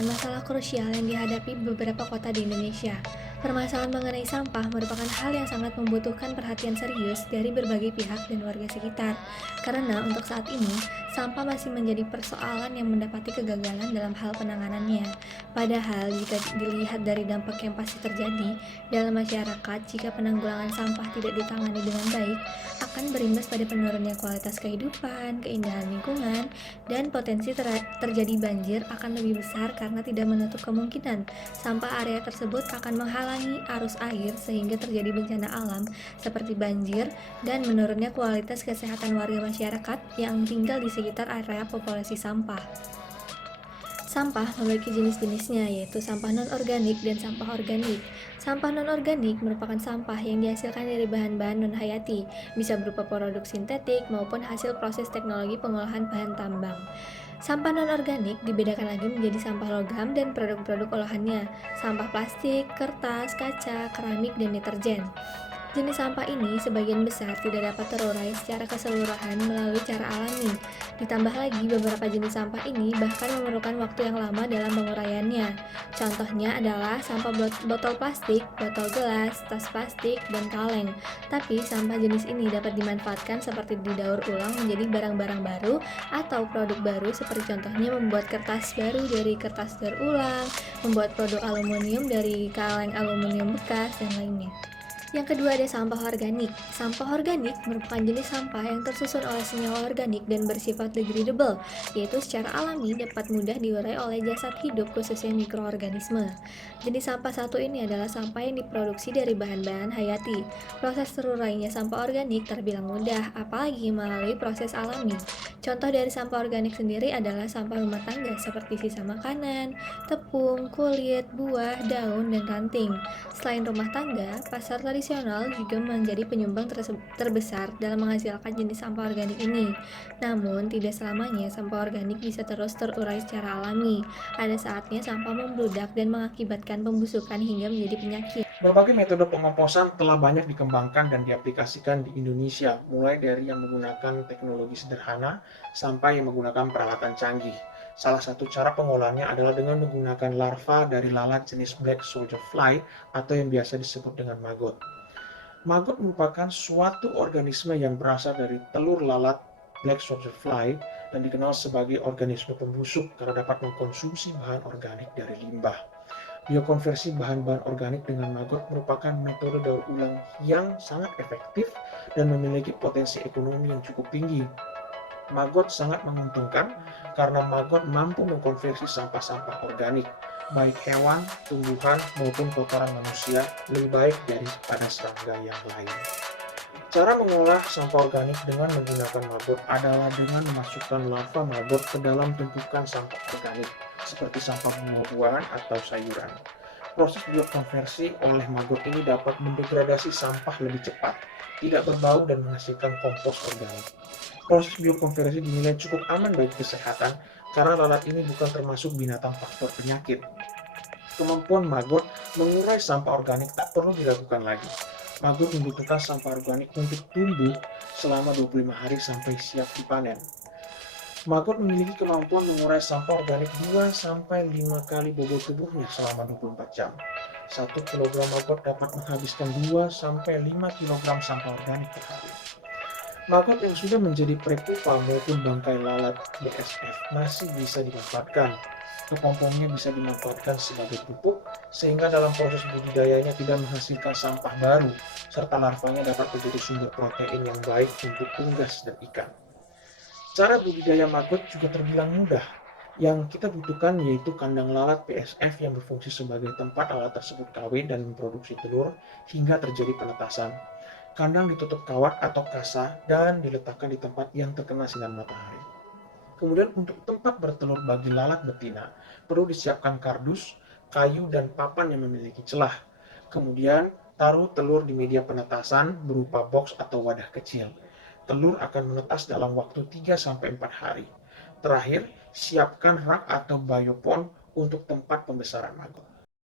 Masalah krusial yang dihadapi beberapa kota di Indonesia. Permasalahan mengenai sampah merupakan hal yang sangat membutuhkan perhatian serius dari berbagai pihak dan warga sekitar. Karena untuk saat ini, sampah masih menjadi persoalan yang mendapati kegagalan dalam hal penanganannya. Padahal jika dilihat dari dampak yang pasti terjadi dalam masyarakat, jika penanggulangan sampah tidak ditangani dengan baik, akan berimbas pada penurunnya kualitas kehidupan, keindahan lingkungan, dan potensi terjadi banjir akan lebih besar karena tidak menutup kemungkinan sampah area tersebut akan menghalangi arus air sehingga terjadi bencana alam seperti banjir dan menurunnya kualitas kesehatan warga masyarakat yang tinggal di sekitar area populasi sampah. Sampah memiliki jenis-jenisnya, yaitu sampah non-organik dan sampah organik. Sampah non-organik merupakan sampah yang dihasilkan dari bahan-bahan non-hayati, bisa berupa produk sintetik maupun hasil proses teknologi pengolahan bahan tambang. Sampah non-organik dibedakan lagi menjadi sampah logam dan produk-produk olahannya, sampah plastik, kertas, kaca, keramik, dan deterjen. Jenis sampah ini sebagian besar tidak dapat terurai secara keseluruhan melalui cara alami. Ditambah lagi beberapa jenis sampah ini bahkan memerlukan waktu yang lama dalam penguraiannya. Contohnya adalah sampah botol plastik, botol gelas, tas plastik, dan kaleng. Tapi sampah jenis ini dapat dimanfaatkan seperti didaur ulang menjadi barang-barang baru atau produk baru seperti contohnya membuat kertas baru dari kertas daur ulang, membuat produk aluminium dari kaleng aluminium bekas, dan lainnya. Yang kedua ada sampah organik. Sampah organik merupakan jenis sampah yang tersusun oleh senyawa organik dan bersifat degradable, yaitu secara alami dapat mudah diurai oleh jasad hidup khususnya mikroorganisme. Jenis sampah satu ini adalah sampah yang diproduksi dari bahan-bahan hayati. Proses terurainya sampah organik terbilang mudah, apalagi melalui proses alami. Contoh dari sampah organik sendiri adalah sampah rumah tangga seperti sisa makanan, tepung, kulit, buah, daun, dan ranting. Selain rumah tangga, pasar tradisional juga menjadi penyumbang terbesar dalam menghasilkan jenis sampah organik ini. Namun, tidak selamanya sampah organik bisa terus terurai secara alami. Ada saatnya sampah membludak dan mengakibatkan pembusukan hingga menjadi penyakit. Berbagai metode pengomposan telah banyak dikembangkan dan diaplikasikan di Indonesia, mulai dari yang menggunakan teknologi sederhana sampai yang menggunakan peralatan canggih. Salah satu cara pengolahannya adalah dengan menggunakan larva dari lalat jenis Black Soldier Fly atau yang biasa disebut dengan maggot. Maggot merupakan suatu organisme yang berasal dari telur lalat Black Soldier Fly dan dikenal sebagai organisme pembusuk karena dapat mengkonsumsi bahan organik dari limbah. Biokonversi bahan-bahan organik dengan maggot merupakan metode daur ulang yang sangat efektif dan memiliki potensi ekonomi yang cukup tinggi. Maggot sangat menguntungkan karena maggot mampu mengkonversi sampah-sampah organik, baik hewan, tumbuhan, maupun kotoran manusia, lebih baik daripada serangga yang lain. Cara mengolah sampah organik dengan menggunakan maggot adalah dengan memasukkan larva maggot ke dalam tumpukan sampah organik, seperti sampah buah-buahan atau sayuran. Proses biokonversi oleh maggot ini dapat mendegradasi sampah lebih cepat, tidak berbau dan menghasilkan kompos organik. Proses biokonversi dinilai cukup aman bagi kesehatan karena lalat ini bukan termasuk binatang faktor penyakit. Kemampuan maggot mengurai sampah organik tak perlu diragukan lagi. Maggot membutuhkan sampah organik untuk tumbuh selama 25 hari sampai siap dipanen. Maggot memiliki kemampuan mengurai sampah organik 2-5 kali bobot tubuhnya selama 24 jam. 1 kilogram maggot dapat menghabiskan 2-5 kilogram sampah organik per hari. Maggot yang sudah menjadi prepupa maupun bangkai lalat BSF masih bisa dimanfaatkan. Kepompongnya bisa dimanfaatkan sebagai pupuk, sehingga dalam proses budidayanya tidak menghasilkan sampah baru, serta larvanya dapat menjadi sumber protein yang baik untuk unggas dan ikan. Cara budidaya maggot juga terbilang mudah. Yang kita butuhkan yaitu kandang lalat PSF yang berfungsi sebagai tempat alat tersebut kawin dan memproduksi telur hingga terjadi penetasan. Kandang ditutup kawat atau kasa dan diletakkan di tempat yang terkena sinar matahari. Kemudian untuk tempat bertelur bagi lalat betina, perlu disiapkan kardus, kayu, dan papan yang memiliki celah. Kemudian taruh telur di media penetasan berupa box atau wadah kecil. Telur akan menetas dalam waktu 3-4 hari. Terakhir, siapkan rak atau biopon untuk tempat pembesaran maggot.